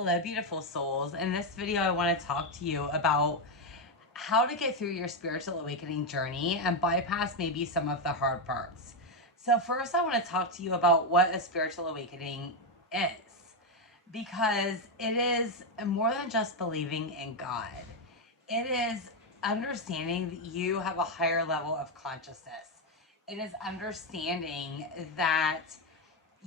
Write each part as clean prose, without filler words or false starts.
Hello, beautiful souls. In this video, I want to talk to you about how to get through your spiritual awakening journey and bypass maybe some of the hard parts. So, first, I want to talk to you about what a spiritual awakening is, because it is more than just believing in God, it is understanding that you have a higher level of consciousness, it is understanding that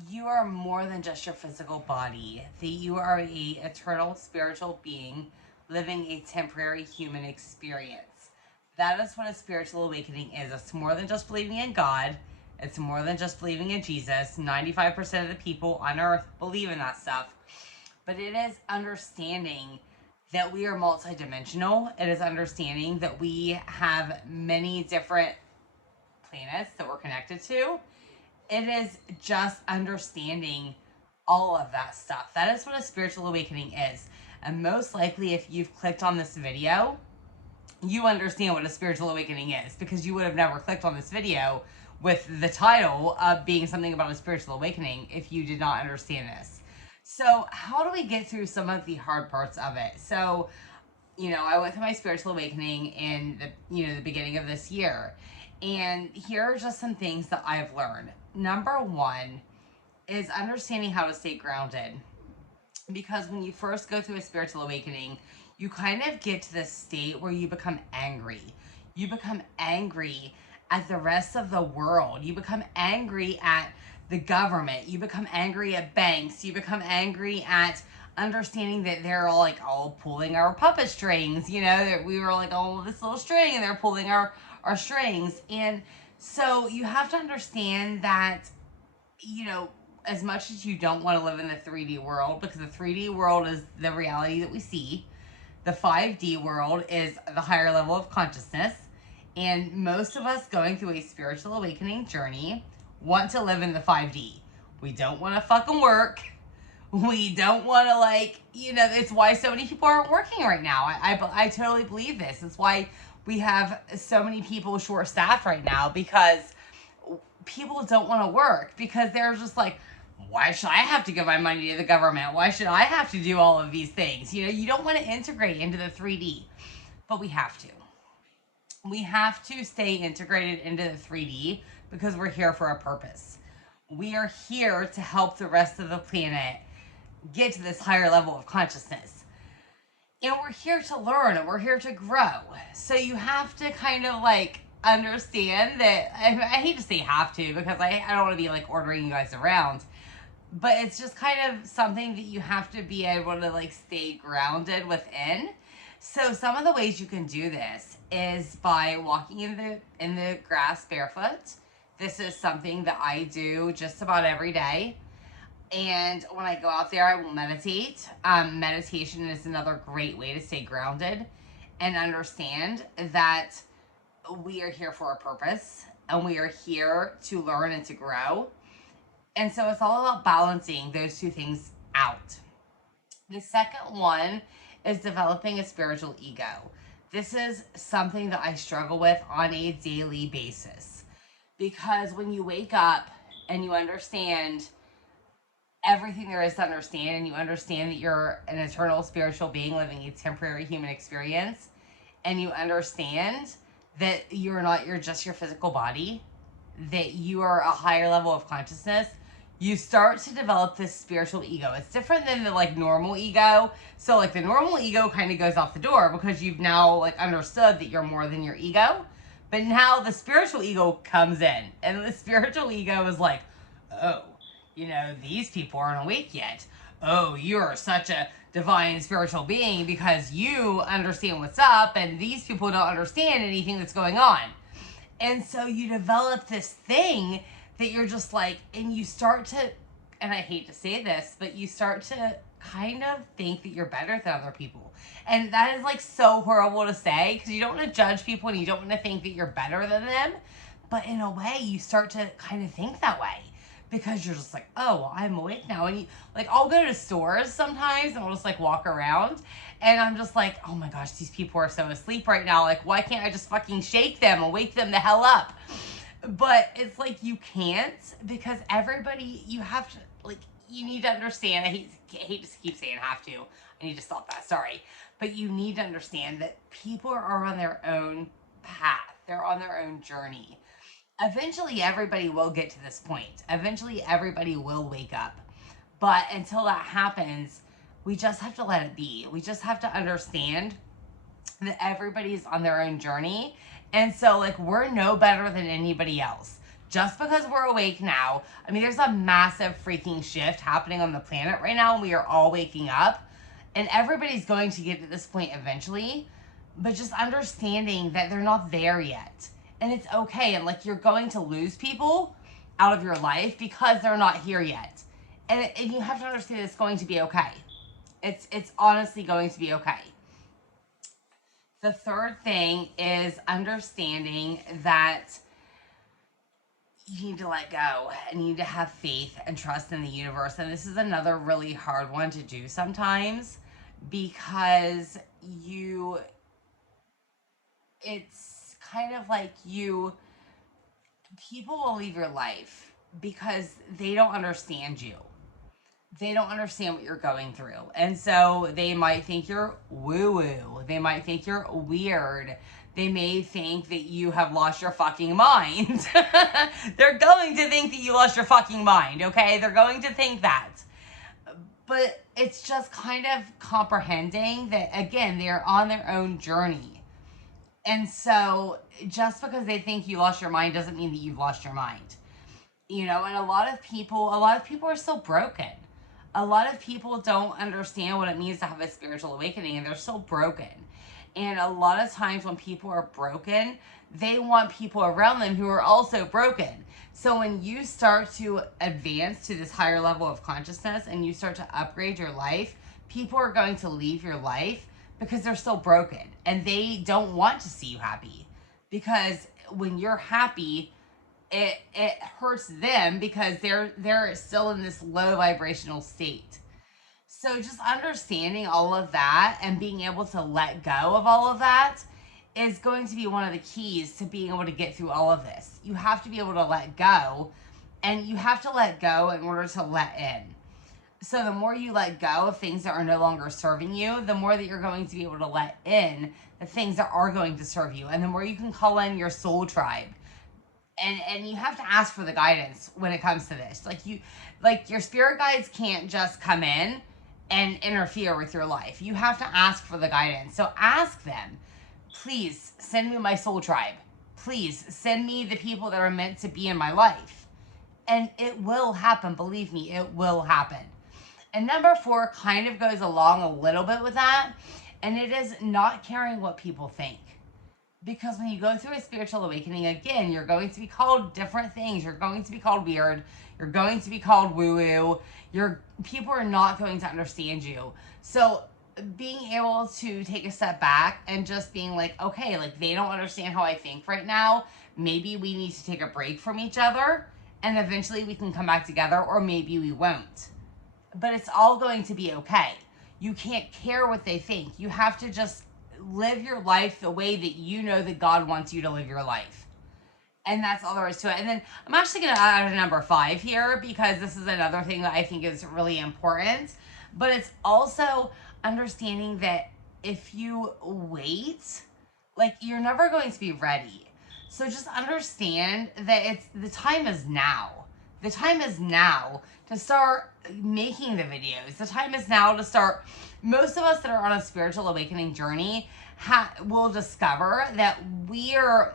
you are more than just your physical body, that you are a eternal spiritual being living a temporary human experience. That is what a spiritual awakening is. It's more than just believing in God. It's more than just believing in Jesus. 95% of the people on earth believe in that stuff. But it is understanding that we are multidimensional. It is understanding that we have many different planets that we're connected to. It is just understanding all of that stuff. That is what a spiritual awakening is. And most likely, if you've clicked on this video, you understand what a spiritual awakening is, because you would have never clicked on this video with the title of being something about a spiritual awakening if you did not understand this. So how do we get through some of the hard parts of it? So, I went through my spiritual awakening in the beginning of this year. And here are just some things that I've learned. Number one is understanding how to stay grounded. Because when you first go through a spiritual awakening, you kind of get to this state where you become angry. You become angry at the rest of the world. You become angry at the government. You become angry at banks. You become angry at understanding that they're all pulling our puppet strings, that we were like all this little string and they're pulling our strings. And so you have to understand that, as much as you don't want to live in the 3D world, because the 3D world is the reality that we see, the 5D world is the higher level of consciousness. And most of us going through a spiritual awakening journey want to live in the 5D. We don't want to fucking work. We don't want to it's why so many people aren't working right now. I totally believe this. It's why we have so many people short staffed right now, because people don't want to work, because they're just like, why should I have to give my money to the government? Why should I have to do all of these things? You don't want to integrate into the 3D, but we have to. We have to stay integrated into the 3D because we're here for a purpose. We are here to help the rest of the planet get to this higher level of consciousness. And we're here to learn, and we're here to grow. So you have to kind of understand that. I hate to say have to, because I don't want to be ordering you guys around, but it's just kind of something that you have to be able to stay grounded within. So some of the ways you can do this is by walking in the grass barefoot. This is something that I do just about every day. And when I go out there, I will meditate. Meditation is another great way to stay grounded and understand that we are here for a purpose, and we are here to learn and to grow. And so it's all about balancing those two things out. The second one is developing a spiritual ego. This is something that I struggle with on a daily basis, because when you wake up and you understand everything there is to understand, and you understand that you're an eternal spiritual being living a temporary human experience, and you understand that you're not just your physical body, that you are a higher level of consciousness, you start to develop this spiritual ego. It's different than the normal ego. So the normal ego kind of goes off the door, because you've now understood that you're more than your ego. But now the spiritual ego comes in, and the spiritual ego is like, oh, these people aren't awake yet. Oh, you're such a divine spiritual being because you understand what's up, and these people don't understand anything that's going on. And so you develop this thing that you're just and you start to, and I hate to say this, but you start to kind of think that you're better than other people. And that is so horrible to say, because you don't want to judge people and you don't want to think that you're better than them. But in a way, you start to kind of think that way, because you're just oh, well, I'm awake now. And I'll go to stores sometimes, and I'll just walk around, and I'm just oh my gosh, these people are so asleep right now. Why can't I just fucking shake them and wake them the hell up? But it's you can't, because everybody, you have to you need to understand, I hate to keep saying have to. I need to stop that, sorry. But you need to understand that people are on their own path. They're on their own journey. Eventually, everybody will get to this point. Eventually, everybody will wake up. But until that happens, we just have to let it be. We just have to understand that everybody's on their own journey. And so, like, we're no better than anybody else. Just because we're awake now, I mean, there's a massive freaking shift happening on the planet right now, and we are all waking up. And everybody's going to get to this point eventually, but just understanding that they're not there yet. And it's okay. And like, you're going to lose people out of your life because they're not here yet. And you have to understand it's going to be okay. It's honestly going to be okay. The third thing is understanding that you need to let go and you need to have faith and trust in the universe. And this is another really hard one to do sometimes because it's kind of like people will leave your life because they don't understand you. They don't understand what you're going through. And so they might think you're woo-woo. They might think you're weird. They may think that you have lost your fucking mind. They're going to think that you lost your fucking mind, okay? They're going to think that. But it's just kind of comprehending that, again, they're on their own journey. And so just because they think you lost your mind doesn't mean that you've lost your mind. You know, and a lot of people are still broken. A lot of people don't understand what it means to have a spiritual awakening, and they're still broken. And a lot of times when people are broken, they want people around them who are also broken. So when you start to advance to this higher level of consciousness and you start to upgrade your life, people are going to leave your life because they're still broken and they don't want to see you happy. Because when you're happy, it hurts them because they're still in this low vibrational state. So just understanding all of that and being able to let go of all of that is going to be one of the keys to being able to get through all of this. You have to be able to let go, and you have to let go in order to let in. So the more you let go of things that are no longer serving you, the more that you're going to be able to let in the things that are going to serve you, and the more you can call in your soul tribe. And you have to ask for the guidance when it comes to this. Like your spirit guides can't just come in and interfere with your life. You have to ask for the guidance. So ask them, please send me my soul tribe. Please send me the people that are meant to be in my life. And it will happen. Believe me, it will happen. And number 4 kind of goes along a little bit with that. And it is not caring what people think. Because when you go through a spiritual awakening, again, you're going to be called different things. You're going to be called weird. You're going to be called woo-woo. People are not going to understand you. So being able to take a step back and just being like, okay, like they don't understand how I think right now. Maybe we need to take a break from each other and eventually we can come back together, or maybe we won't. But it's all going to be okay. You can't care what they think. You have to just live your life the way that you know that God wants you to live your life. And that's all there is to it. And then I'm actually going to add a number 5 here because this is another thing that I think is really important. But it's also understanding that if you wait, like you're never going to be ready. So just understand that the time is now. The time is now to start making the videos. The time is now to start. Most of us that are on a spiritual awakening journey will discover that we're,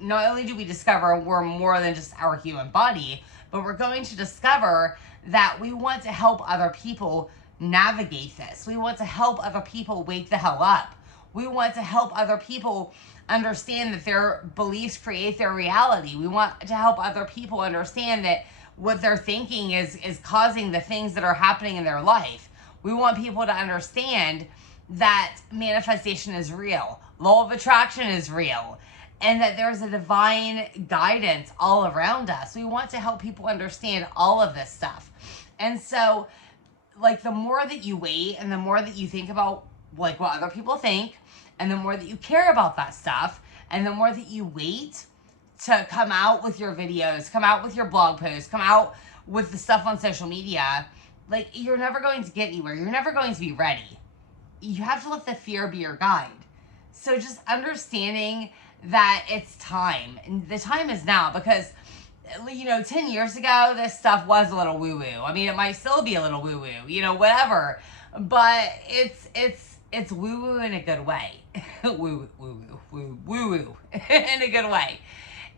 not only do we discover we're more than just our human body, but we're going to discover that we want to help other people navigate this. We want to help other people wake the hell up. We want to help other people understand that their beliefs create their reality. We want to help other people understand that what they're thinking is causing the things that are happening in their life. We want people to understand that manifestation is real, law of attraction is real, and that there's a divine guidance all around us. We want to help people understand all of this stuff. And so, like, the more that you wait and the more that you think about, like, what other people think, and the more that you care about that stuff, and the more that you wait to come out with your videos, come out with your blog posts, come out with the stuff on social media, like, you're never going to get anywhere. You're never going to be ready. You have to let the fear be your guide. So just understanding that it's time, and the time is now, because 10 years ago, this stuff was a little woo-woo. I mean, it might still be a little woo-woo, whatever, but it's woo-woo in a good way. Woo-woo in a good way.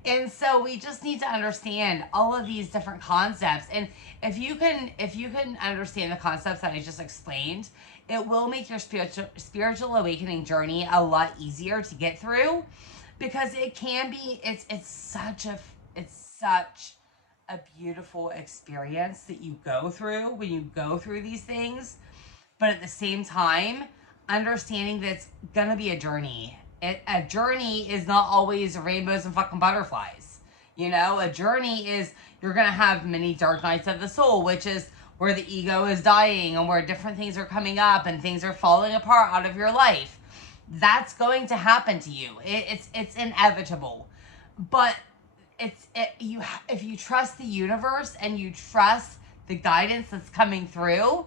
And so we just need to understand all of these different concepts. And if you can understand the concepts that I just explained, it will make your spiritual awakening journey a lot easier to get through, because it can be, it's such a beautiful experience that you go through when you go through these things. But at the same time, understanding that it's gonna be a journey. A journey is not always rainbows and fucking butterflies. A journey is, you're gonna have many dark nights of the soul, which is where the ego is dying and where different things are coming up and things are falling apart out of your life. That's going to happen to you. It's inevitable. But if you trust the universe and you trust the guidance that's coming through,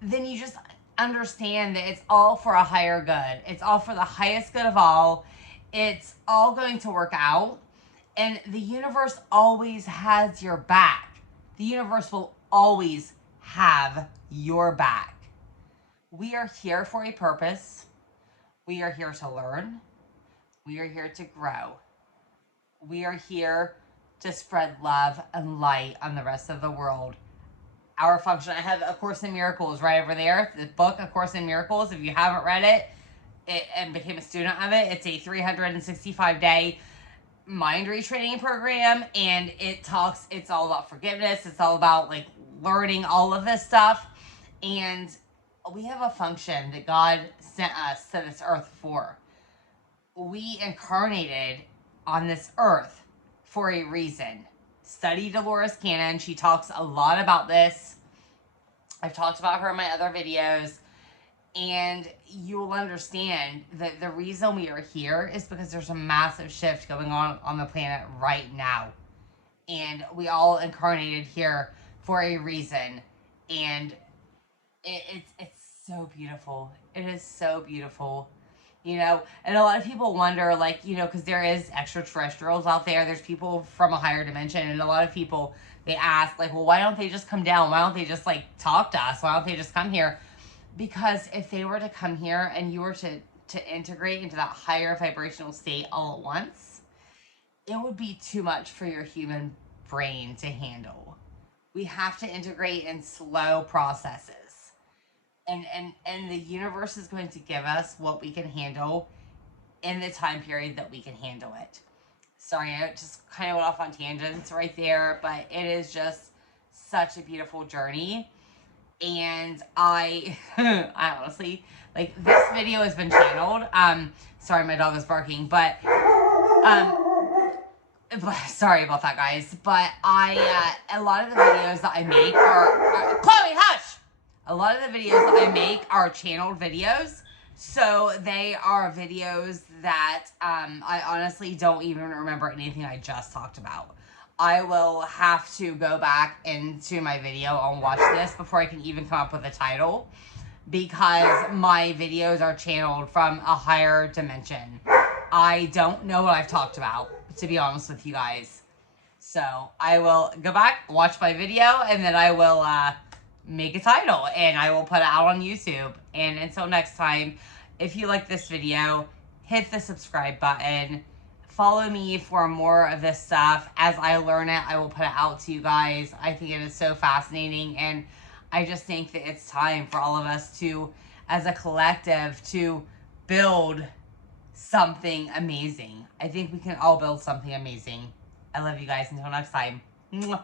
then you just understand that it's all for a higher good. It's all for the highest good of all. It's all going to work out. And the universe always has your back. The universe will always have your back. We are here for a purpose. We are here to learn. We are here to grow. We are here to spread love and light on the rest of the world. Our function, I have A Course in Miracles right over there. The book, A Course in Miracles. If you haven't read it and became a student of it, it's a 365-day mind retraining program. And it's all about forgiveness. It's all about learning all of this stuff. And we have a function that God sent us to this earth for. We incarnated on this earth for a reason. Study Dolores Cannon. She talks a lot about this. I've talked about her in my other videos. And you will understand that the reason we are here is because there's a massive shift going on the planet right now. And we all incarnated here for a reason. And it's so beautiful. It is so beautiful. And a lot of people wonder, because there is extraterrestrials out there. There's people from a higher dimension. And a lot of people, they ask, well, why don't they just come down? Why don't they just, talk to us? Why don't they just come here? Because if they were to come here and you were to integrate into that higher vibrational state all at once, it would be too much for your human brain to handle. We have to integrate in slow processes. And the universe is going to give us what we can handle in the time period that we can handle it. Sorry, I just kind of went off on tangents right there, but it is just such a beautiful journey. And I honestly, this video has been channeled. Sorry, my dog is barking, but sorry about that, guys. But a lot of the videos that I make are Chloe, hush! A lot of the videos that I make are channeled videos. So they are videos that I honestly don't even remember anything I just talked about. I will have to go back into my video and watch this before I can even come up with a title, because my videos are channeled from a higher dimension. I don't know what I've talked about, to be honest with you guys. So I will go back, watch my video, and then I will make a title and I will put it out on YouTube. And until next time, if you like this video, hit the subscribe button. Follow me for more of this stuff. As I learn it, I will put it out to you guys. I think it is so fascinating, and I just think that it's time for all of us to, as a collective, to build something amazing. I think we can all build something amazing. I love you guys. Until next time. Mwah.